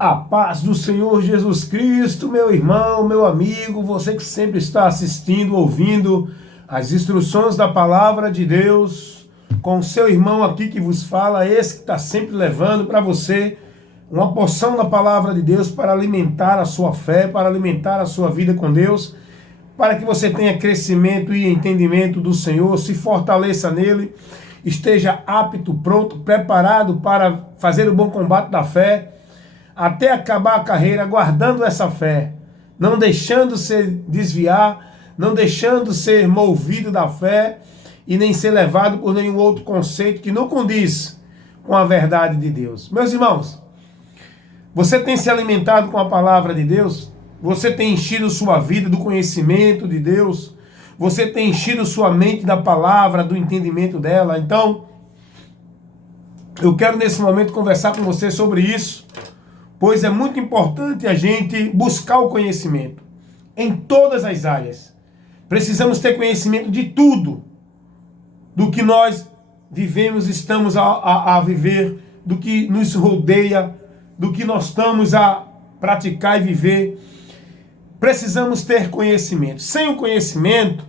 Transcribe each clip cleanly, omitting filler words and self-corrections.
A paz do Senhor Jesus Cristo, meu irmão, meu amigo, você que sempre está assistindo, ouvindo as instruções da palavra de Deus, com o seu irmão aqui que vos fala, esse que está sempre levando para você uma porção da palavra de Deus para alimentar a sua fé, para alimentar a sua vida com Deus, para que você tenha crescimento e entendimento do Senhor, se fortaleça nele, esteja apto, pronto, preparado para fazer o bom combate da fé, até acabar a carreira guardando essa fé, não deixando se desviar, não deixando ser movido da fé e nem ser levado por nenhum outro conceito que não condiz com a verdade de Deus. Meus irmãos, você tem se alimentado com a palavra de Deus? Você tem enchido sua vida do conhecimento de Deus? Você tem enchido sua mente da palavra, do entendimento dela? Então, eu quero nesse momento conversar com você sobre isso, pois é muito importante a gente buscar o conhecimento em todas as áreas. Precisamos ter conhecimento de tudo, do que nós vivemos, estamos a viver, do que nos rodeia, do que nós estamos a praticar e viver. Precisamos ter conhecimento. Sem o conhecimento,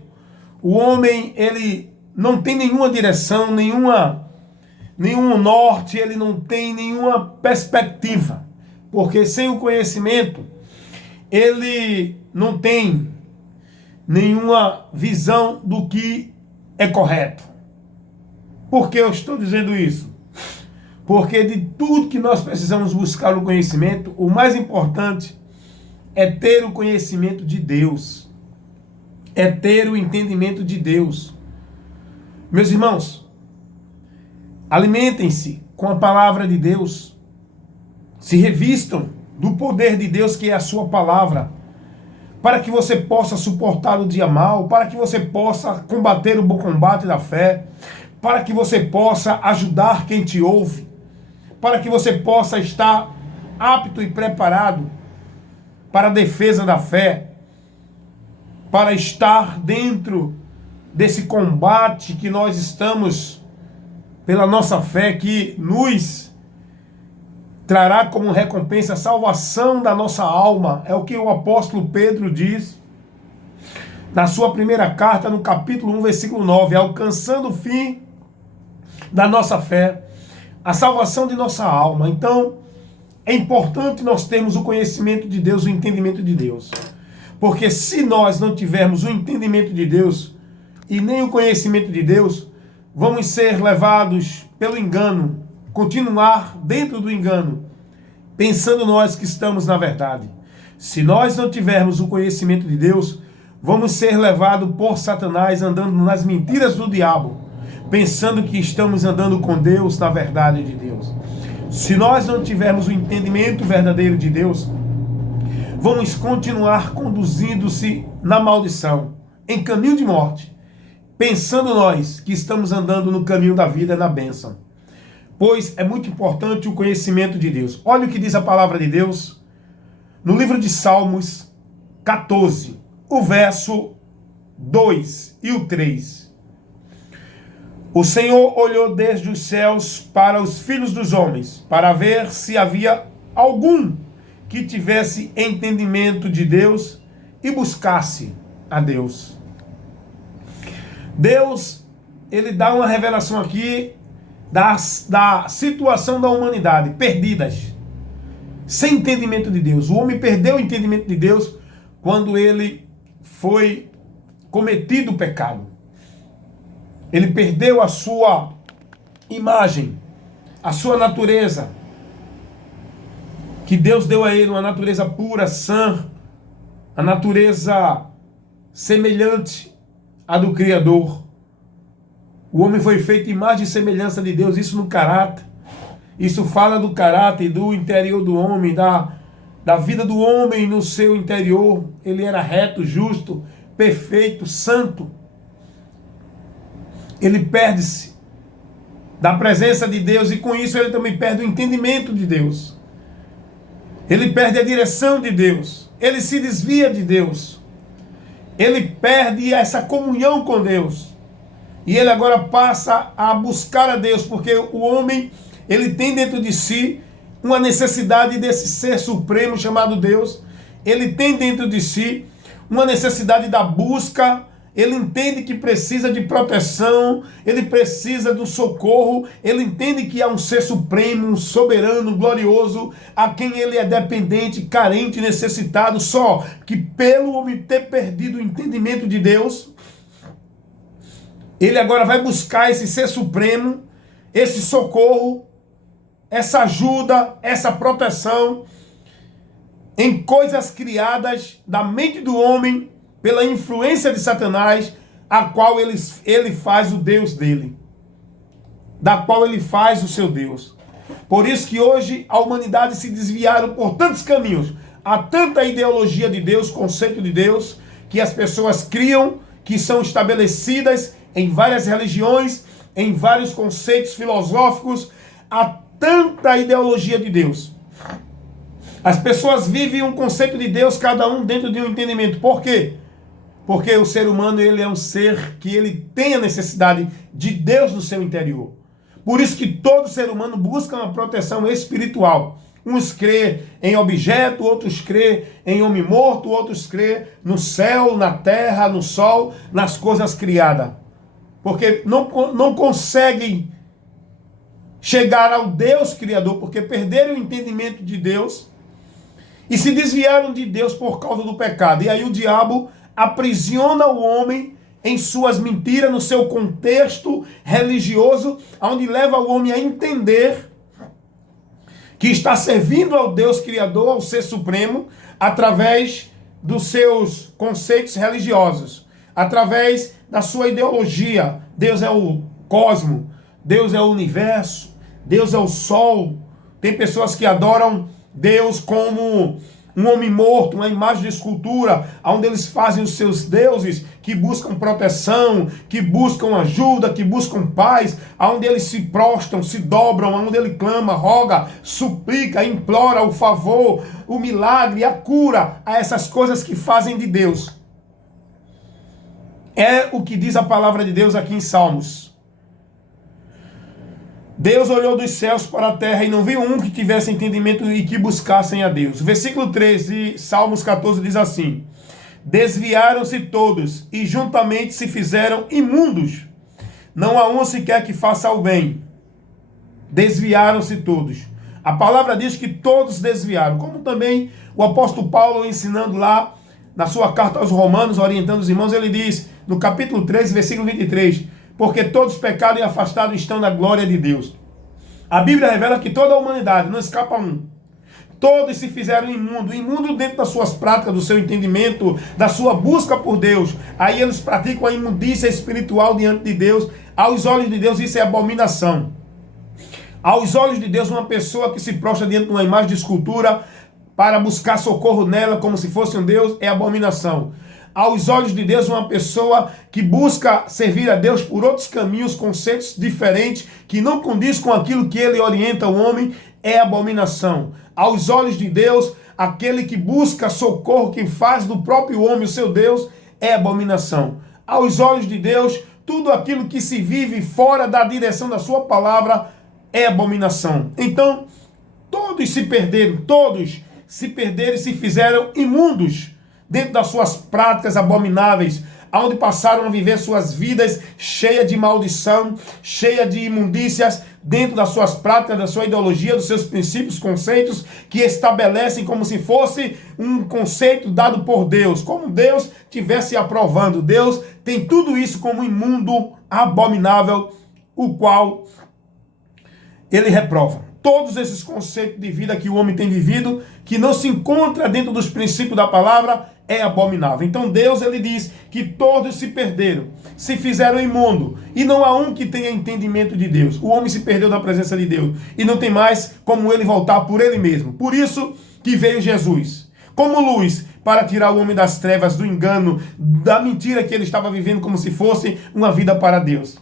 o homem ele não tem nenhuma direção, nenhum norte, ele não tem nenhuma perspectiva. Porque sem o conhecimento, ele não tem nenhuma visão do que é correto. Por que eu estou dizendo isso? Porque de tudo que nós precisamos buscar o conhecimento, o mais importante é ter o conhecimento de Deus. É ter o entendimento de Deus. Meus irmãos, alimentem-se com a palavra de Deus. Se revistam do poder de Deus, que é a sua palavra, para que você possa suportar o dia mal, para que você possa combater o bom combate da fé, para que você possa ajudar quem te ouve, para que você possa estar apto e preparado para a defesa da fé, para estar dentro desse combate que nós estamos, pela nossa fé, que nos trará como recompensa a salvação da nossa alma. É o que o apóstolo Pedro diz na sua primeira carta, no capítulo 1, versículo 9, alcançando o fim da nossa fé, a salvação de nossa alma. Então, é importante nós termos o conhecimento de Deus, o entendimento de Deus. Porque se nós não tivermos o entendimento de Deus e nem o conhecimento de Deus, vamos ser levados pelo engano, continuar dentro do engano, pensando nós que estamos na verdade. Se nós não tivermos o conhecimento de Deus, vamos ser levados por Satanás andando nas mentiras do diabo, pensando que estamos andando com Deus na verdade de Deus. Se nós não tivermos o entendimento verdadeiro de Deus, vamos continuar conduzindo-se na maldição, em caminho de morte, pensando nós que estamos andando no caminho da vida, na bênção. Pois é muito importante o conhecimento de Deus. Olha o que diz a palavra de Deus no livro de Salmos 14, o verso 2 e o 3. O Senhor olhou desde os céus para os filhos dos homens, para ver se havia algum que tivesse entendimento de Deus e buscasse a Deus. Deus, ele dá uma revelação aqui da situação da humanidade, perdidas, sem entendimento de Deus. O homem perdeu o entendimento de Deus quando ele foi cometido o pecado. Ele perdeu a sua imagem, a sua natureza, que Deus deu a ele, uma natureza pura, sã, a natureza semelhante à do Criador. O homem foi feito imagem e semelhança de Deus, isso no caráter. Isso fala do caráter, do interior do homem, da vida do homem no seu interior. Ele era reto, justo, perfeito, santo. Ele perde-se da presença de Deus e com isso ele também perde o entendimento de Deus. Ele perde a direção de Deus. Ele se desvia de Deus. Ele perde essa comunhão com Deus. E ele agora passa a buscar a Deus, porque o homem, ele tem dentro de si uma necessidade desse ser supremo chamado Deus. Ele tem dentro de si uma necessidade da busca. Ele entende que precisa de proteção, ele precisa do socorro, ele entende que há um ser supremo, um soberano, glorioso, a quem ele é dependente, carente, necessitado, só que pelo homem ter perdido o entendimento de Deus, ele agora vai buscar esse ser supremo, esse socorro, essa ajuda, essa proteção em coisas criadas da mente do homem, pela influência de Satanás, a qual ele faz o Deus dele, da qual ele faz o seu Deus. Por isso que hoje a humanidade se desviaram por tantos caminhos. Há tanta ideologia de Deus, conceito de Deus, que as pessoas criam, que são estabelecidas em várias religiões, em vários conceitos filosóficos. Há tanta ideologia de Deus. As pessoas vivem um conceito de Deus, cada um dentro de um entendimento. Por quê? Porque o ser humano, ele é um ser que ele tem a necessidade de Deus no seu interior. Por isso que todo ser humano busca uma proteção espiritual. Uns crê em objeto, outros crê em homem morto, outros crê no céu, na terra, no sol, nas coisas criadas. Porque não conseguem chegar ao Deus Criador, porque perderam o entendimento de Deus e se desviaram de Deus por causa do pecado. E aí o diabo aprisiona o homem em suas mentiras, no seu contexto religioso, onde leva o homem a entender que está servindo ao Deus Criador, ao Ser Supremo, através dos seus conceitos religiosos, através da sua ideologia. Deus é o cosmo, Deus é o universo, Deus é o sol. Tem pessoas que adoram Deus como um homem morto, uma imagem de escultura, onde eles fazem os seus deuses, que buscam proteção, que buscam ajuda, que buscam paz, onde eles se prostram, se dobram, onde ele clama, roga, suplica, implora o favor, o milagre, a cura, a essas coisas que fazem de Deus. É o que diz a palavra de Deus aqui em Salmos. Deus olhou dos céus para a terra e não viu um que tivesse entendimento e que buscassem a Deus. Versículo 13 de Salmos 14 diz assim: desviaram-se todos e juntamente se fizeram imundos. Não há um sequer que faça o bem. Desviaram-se todos. A palavra diz que todos desviaram. Como também o apóstolo Paulo, ensinando lá na sua carta aos Romanos, orientando os irmãos, ele diz no capítulo 13, versículo 23... porque todos pecaram e afastados estão da glória de Deus. A Bíblia revela que toda a humanidade, não escapa um, todos se fizeram imundo dentro das suas práticas, do seu entendimento, da sua busca por Deus. Aí eles praticam a imundícia espiritual diante de Deus. Aos olhos de Deus isso é abominação. Aos olhos de Deus, uma pessoa que se prostra diante de uma imagem de escultura para buscar socorro nela como se fosse um Deus é abominação. Aos olhos de Deus, uma pessoa que busca servir a Deus por outros caminhos, conceitos diferentes, que não condiz com aquilo que ele orienta o homem, é abominação. Aos olhos de Deus, aquele que busca socorro, que faz do próprio homem o seu Deus, é abominação. Aos olhos de Deus, tudo aquilo que se vive fora da direção da sua palavra é abominação. Então, todos se perderam e se fizeram imundos dentro das suas práticas abomináveis, onde passaram a viver suas vidas cheias de maldição, cheias de imundícias, dentro das suas práticas, da sua ideologia, dos seus princípios, conceitos, que estabelecem como se fosse um conceito dado por Deus, como Deus estivesse aprovando. Deus tem tudo isso como imundo, abominável, o qual ele reprova. Todos esses conceitos de vida que o homem tem vivido, que não se encontra dentro dos princípios da palavra, é abominável. Então Deus, ele diz que todos se perderam, se fizeram imundo, e não há um que tenha entendimento de Deus. O homem se perdeu da presença de Deus, e não tem mais como ele voltar por ele mesmo. Por isso que veio Jesus, como luz, para tirar o homem das trevas, do engano, da mentira que ele estava vivendo como se fosse uma vida para Deus.